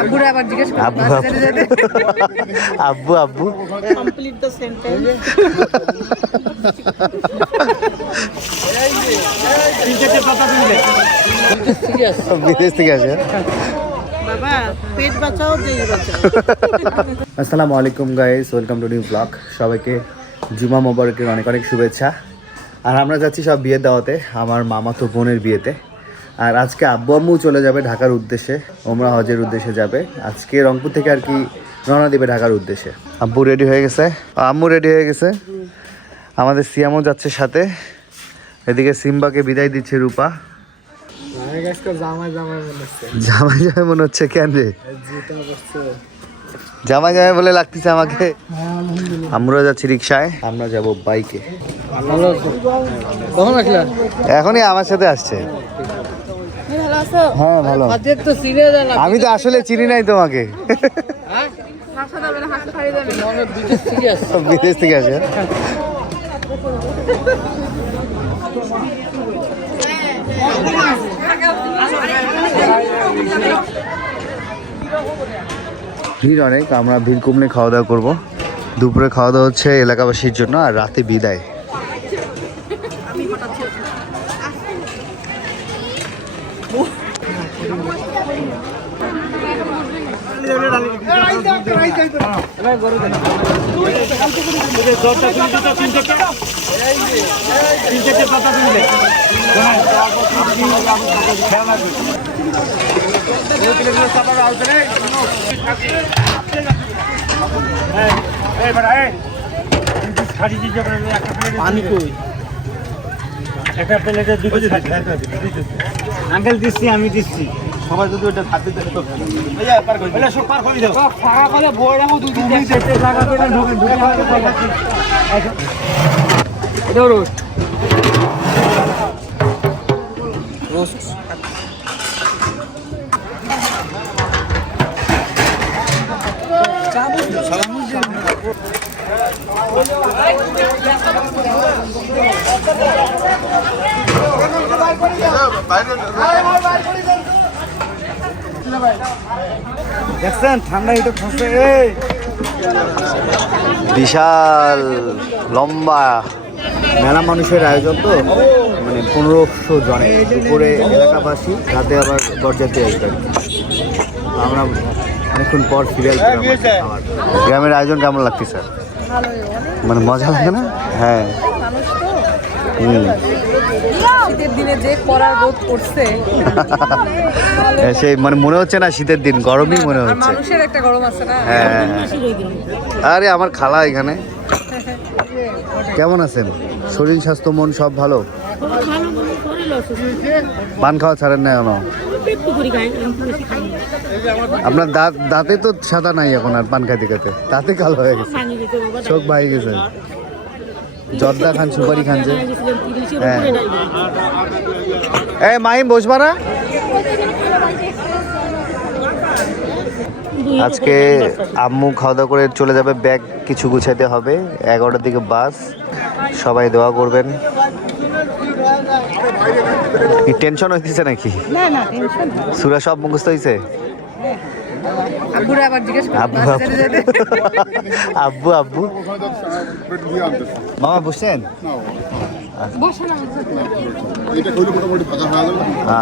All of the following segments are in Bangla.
আব্বুরা আবার জিজ্ঞেস করো আব্বু আব্বু আব্বু কমপ্লিট দ্য সেন্টেন্স। বিদেশ থেকে আসে। বাবা পেট বাঁচাও দেই বাঁচাও। আসসালামু আলাইকুম guys, welcome to new blog. সবাইকে জুমা মোবারকের অনেক অনেক শুভেচ্ছা। আর আমরা যাচ্ছি সব বিয়ের দাওয়াতে, আমার মামাতো বোনের বিয়েতে। আর আজকে আব্বু আম্মু চলে যাবে ঢাকার উদ্দেশ্যে, ওমরা হজের উদ্দেশ্যে যাবে। আজকে রংপুর থেকে আর কি রওনা দেবে ঢাকার উদ্দেশ্যে। আব্বু রেডি হয়ে গেছে, আম্মু রেডি হয়ে গেছে, আমাদের সিয়ামও যাচ্ছে সাথে। এদিকে সিম্বাকে বিদায় দিচ্ছে রূপা। জামাই জামাই মনে হচ্ছে, কেন রে? জামাই জামাই বলে লাগতেছে আমাকে। আমরা যাচ্ছি রিক্সায়, আমরা যাব বাইকে। এখনই আমার সাথে আসছে। হ্যাঁ ভালো। আমি তো আসলে চিনি নাই তোমাকে। বিদেশ থেকে আসে। ভিড় অনেক, আমরা ভিড় কমলে খাওয়া দাওয়া করবো। দুপুরে খাওয়া দাওয়া হচ্ছে এলাকাবাসীর জন্য, আর রাতে বিদায়। আঙ্কেল দিচ্ছি, আমি দিচ্ছি। সবাই যদি ওটা খাতে দেয় তো সব পার করে দাও। ফাঁকা করে বই রাখো, দুটো জায়গা করে ঢোকেন রোস্ট রোস্ট। দেখছেন ঠান্ডা হিটে খসে। বিশাল লম্বা মেলা মানুষের আয়োজন তো, মানে 1500 জনে। দুপুরে এলাকাবাসী, রাতে আবার বরযাত্রী আসবেন। আমরা অনেকক্ষণ পর ফিরে আসলাম। গ্রামের আয়োজন কেমন লাগতেছে? মানে মজা লাগে না? হ্যাঁ। শীতের দিনে যে করার রোদ করছে, সেই মানে মনে হচ্ছে না শীতের দিন, গরমই মনে হচ্ছে। মানুষের একটা গরম আছে না। হ্যাঁ। আরে আমার খালা এখানে। কেমন আছেন? শরীর স্বাস্থ্য মন সব ভালো? পান খাওয়া ছাড়েন না এখনো? আপনার দাঁতে তো সাদা নাই এখন, আর পান খাইতে খাইতে দাঁতে কালো হয়ে গেছে, চোখ ভাই গেছে। জর্দা খান, সুপারি খান যে। হ্যাঁ। এ মাহিম বসবা না? আজকে আম্মু খাওয়া দাওয়া করে চলে যাবে, ব্যাগ কিছু গুছাইতে হবে। 11টার দিকে বাস, সবাই দোয়া করবেন। কি টেনশন হইতেছে নাকি? না না টেনশন না। সূরা সব মুখস্থ হইছে? আব্বুরা আবার জিজ্ঞেস করো আব্বু আব্বু আব্বু মামা বসছেন?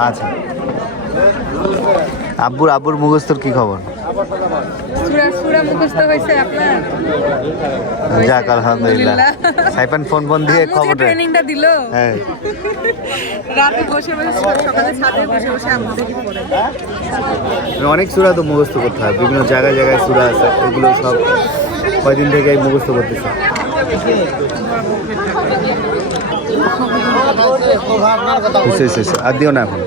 আচ্ছা। আব্বুর মুখস্থর কি খবর? সূরা মুখস্থ হইছে আপনার? যাক আলহামদুলিল্লাহ। সাইফান ফোন দিয়ে খবর ট্রেনিংটা দিলো। হ্যাঁ। রাতে বসে সকালে ছাদে বসে আম্মু দেখি পড়ে। অনেক সূরা তো মুখস্থ করতে হয়, বিভিন্ন জায়গায় জায়গায় সূরা আছে, এগুলো সব কয়দিন থেকে মুখস্থ করতেছে। আর দিও না এখন।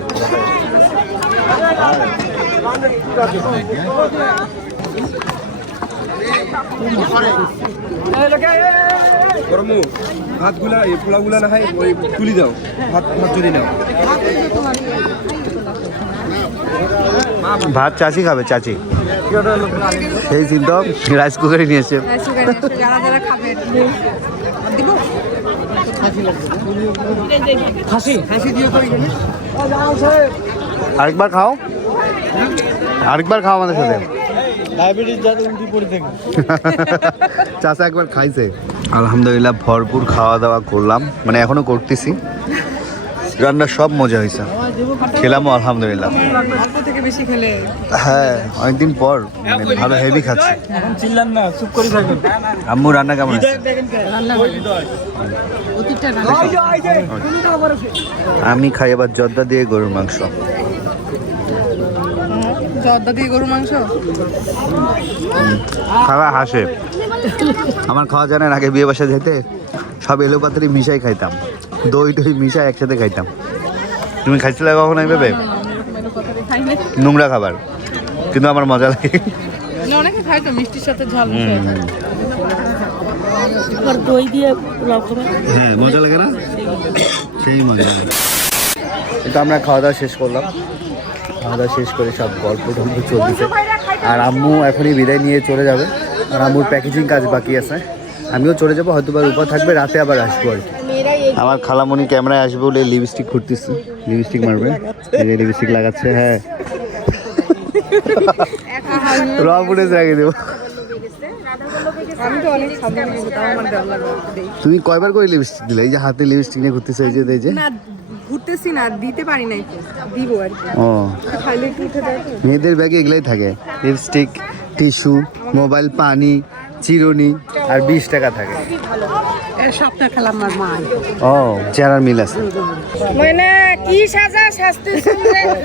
ভাতগুলা এই পোলাগুলা না হয় ওই তুলি দাও, ভাত যদি নাও। ভাত চাচি খাবে, চাচি সেই চিন্তা রাইস কুকারে নিয়ে এসে। যারা যারা খাবে দিব খাসি দিয়ে তো আরেকবার খাও। আরেকবার খাও আমাদের সাথে। ডায়াবেটিস যাতে উল্টি পড়ে থাকে। চাচা একবার খাইছে। আলহামদুলিল্লাহ ভরপুর খাওয়া দাওয়া করলাম, মানে এখনো করতেছি। রান্না সব মজা হয়েছে, খেলামও আলহামদুলিল্লাহ। অল্প থেকে বেশি খেলে হ্যাঁ অনেকদিন পর মানে ভালো হেভি খাচ্ছি। এখন চিল্লান না, চুপ করে থাকুন। আম্মু রান্না কেমন আছে? রান্না অতিটা আমি খাই আবার জর্দা দিয়ে গরুর মাংস। জর্দা দিয়ে গরু মাংস খাওয়া হাসে। আমার খাওয়া জানেন, আগে বিয়ে বাসা যেতে সব এলোপাতারি মিশাই খাইতাম, দই টই মিশাই একসাথে খাইতাম। তুমি খাইছিলে কখনো এইভাবে? নোংরা খাবার, কিন্তু আমার মজা লাগে। অনেকে খায় তো মিষ্টির সাথে ঝাল দই দিয়ে পোলাও খাবে। হ্যাঁ মজা লাগে না? সেই মজা লাগে। কিন্তু আমরা খাওয়া দাওয়া শেষ করলাম, খাওয়া দাওয়া শেষ করে সব গল্প টল্প চলতেছে। আর আম্মু এখনই বিদায় নিয়ে চলে যাবে, আর আম্মুর প্যাকেজিং কাজ বাকি আছে। আমিও চলে যাবো, হয়তো বা উপর থাকবে, রাতে আবার আসবো আর কি। আমার খালামণি ক্যামেরায় আসবে বলে লিপস্টিক ঘুরতেছে, লিপস্টিক মারবে, লিপস্টিক লাগাচ্ছে। হ্যাঁ র ফুটেজ রেখে দেবো। আমি তো অনেক সাবধানে দিব, তাও আমার ডর লাগে। তুমি কয়বার করে লিপস্টিক দিলে? এই যে হাতে লিপস্টিক নিয়ে ঘুরতেছে, এই যে না ঘুরতেছি না, দিতে পারি নাই, দিব আর কি। ও খাইলে একটু উঠে দেয় তো। মেয়েদের ব্যাগে এগুলাই থাকে, লিপস্টিক, টিস্যু, মোবাইল, পানি, চিরুনি আর 20 টাকা থাকে। সপ্তাহ খেলাম আমার মা। ও চেহারার মিল আছে। মানে কি সাজা শাস্তি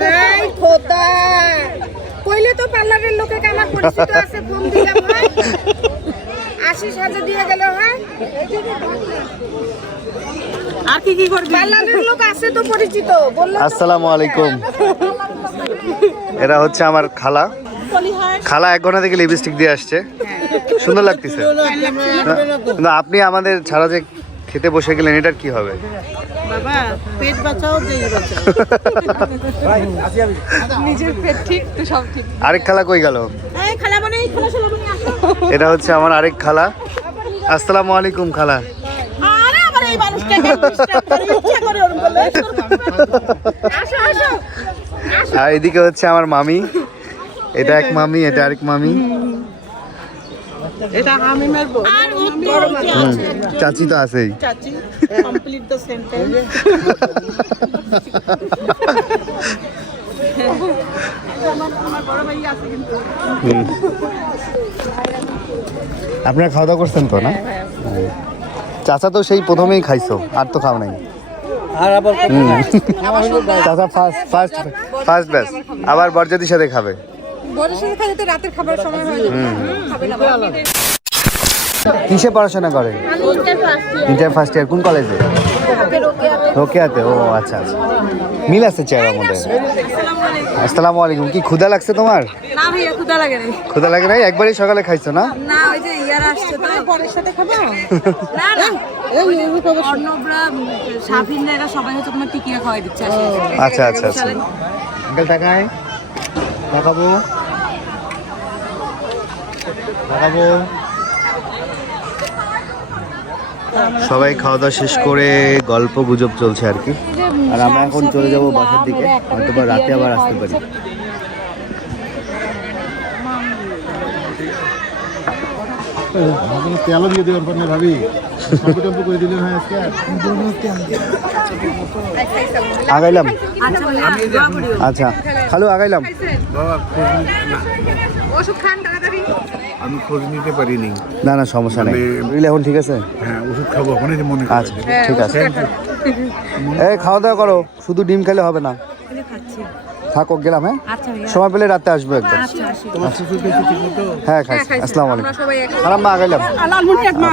নাই খোদা, কইলে তো পার্লারের লোকে আমার পরিচিত আছে, ফোন দিলাম হয় 80 সাজা দিয়ে গেল হয়। আর কি কি করবি? পার্লারের লোক আছে তো পরিচিত, বললো আসসালামু আলাইকুম। এরা হচ্ছে আমার খালা। খালা 1 ঘন্টা থেকে লিপস্টিক দিয়ে আসছে, সুন্দর লাগতেছে। না আপনি আমাদের ছাড়া যে খেতে বসে গেলেন, এটার কি হবে? বাবা পেট বাঁচাও, দেহ বাঁচাও। নিজের পেট ঠিক তো সব ঠিক। আরেক খালা কই গেল? এই খালা মানে এই খালা শালা মানে আসো। এটা হচ্ছে আমার আরেক খালা। আসসালামু আলাইকুম খালা। আরে আবার এই মানুষটাকে ডিস্টার্ব করে ইচ্ছা করে ওরকম বলে। আসো আসো। আর এদিকে হচ্ছে আমার মামি। এটা এক মামি, এটা আরেক মামি। এটা আমি মারবো। আর উত্তর আছে। চাচি তো আছেই। চাচি কমপ্লিট দ্য সেন্টেন্স। আপনারা খাওয়া দাওয়া করছেন তো না? চাচা তো সেই প্রথমেই খাইছো, আর তো খাও নাই। আর আবার চাচা ফার্স্ট ব্যাচ, আবার বরজাতির সাথে খাবে। বড়ের সাথে খাইতে রাতের খাবার সময় হয়ে যাবে। খাবে না বাবা। কিসে পড়াশোনা করে? Inter first year. কোন কলেজে? রোকেয়াতে। ও আচ্ছা আচ্ছা, মিল আছে চেহারার মধ্যে। আসসালামু আলাইকুম। কি ক্ষুধা লাগছে তোমার? না ভাইয়া ক্ষুধা লাগে না। ক্ষুধা লাগে নাই? একবারই সকালে খাইছো না? না ওই যে ইয়ারা আসছে তো পরের সাথে খাবো। না না অর্ণবরা, শাফিনরা এরা সবাই হচ্ছে তোমার টিকিয়া খাওয়াই দিচ্ছে। আচ্ছা আচ্ছা আচ্ছা। আঙ্কেল টাকায় দেখাবো দেখাবো। সবাই খাওয়া দাওয়া শেষ করে গল্প গুজব চলছে আর কি। আর আমরা এখন চলে যাব বাসার দিকে, হয়তো বা রাতে আবার আসতে পারি। তেলও দিয়ে দেওয়ার পর না ভাবি টম্পু করে দিলেন হয় আজকে। আগাইলাম। আচ্ছা ভাইয়া দোয়া করিও। আচ্ছা খালু আগাইলাম। ওষুধ খান তাড়াতাড়ি। আমি খোঁজ নিতে পারিনি। না না সমস্যা নেই, বুঝলে এখন ঠিক আছে। হ্যাঁ ওষুধ খাবো এখন মনে আচ্ছা ঠিক আছে। এই খাওয়া দাওয়া করো, শুধু ডিম খেলে হবে না। থাকো, গেলাম। হ্যাঁ আচ্ছা ভাইয়া। সময় পেলে রাতে আসবো একদম। আচ্ছা আসি। তোমার শ্বশুর খেয়েছে ঠিক মতো? হ্যাঁ খাইছি। আসসালামু আমরা আলাইকুম। সবাই খালাম মা আগাইলাম। লালমুড়ি এক মা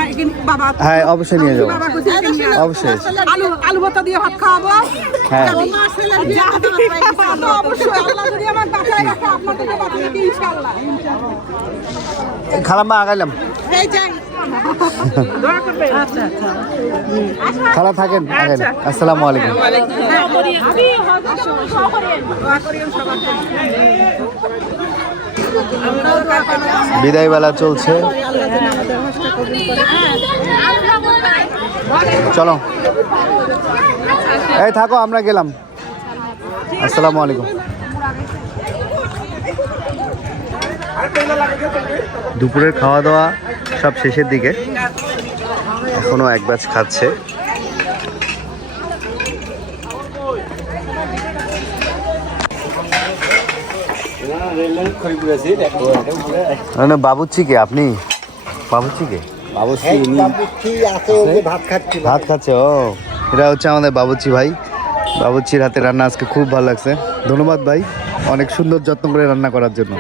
বাবা হ্যাঁ অবশ্যই নিয়ে যাবো, বাবা কোথায় নিয়ে আসো? অবশ্যই। আলু ভর্তা দিয়ে ভাত খাওয়াবো। হ্যাঁ যা দিবি খাবো অবশ্যই। আল্লাহ যদি আমার বাঁচায় রাখে, আপনাদেরকে বাঁচাবে কি ইনশাআল্লাহ। খালাম মা আগাইলাম। এই যাই দোয়া করবে। আচ্ছা আচ্ছা খালা থাকেন, আগাইন। আসসালামু আলাইকুম। দোয়া করিও সবাই। বিদায় বেলা চলছে, চলো এই থাকো, আমরা গেলাম। আসসালামু আলাইকুম। দুপুরের খাওয়া দাওয়া সব শেষের দিকে, এখনো এক ব্যাচ খাচ্ছে। না বাবুচ্চি কে আপনি? বাবুচ্চি কে? ভাত খাচ্ছে। ও এটা হচ্ছে আমাদের বাবুচ্চি ভাই। বাবুচ্চির হাতে রান্না আজকে খুব ভালো লাগছে। ধন্যবাদ ভাই, অনেক সুন্দর যত্ন করে রান্না করার জন্য।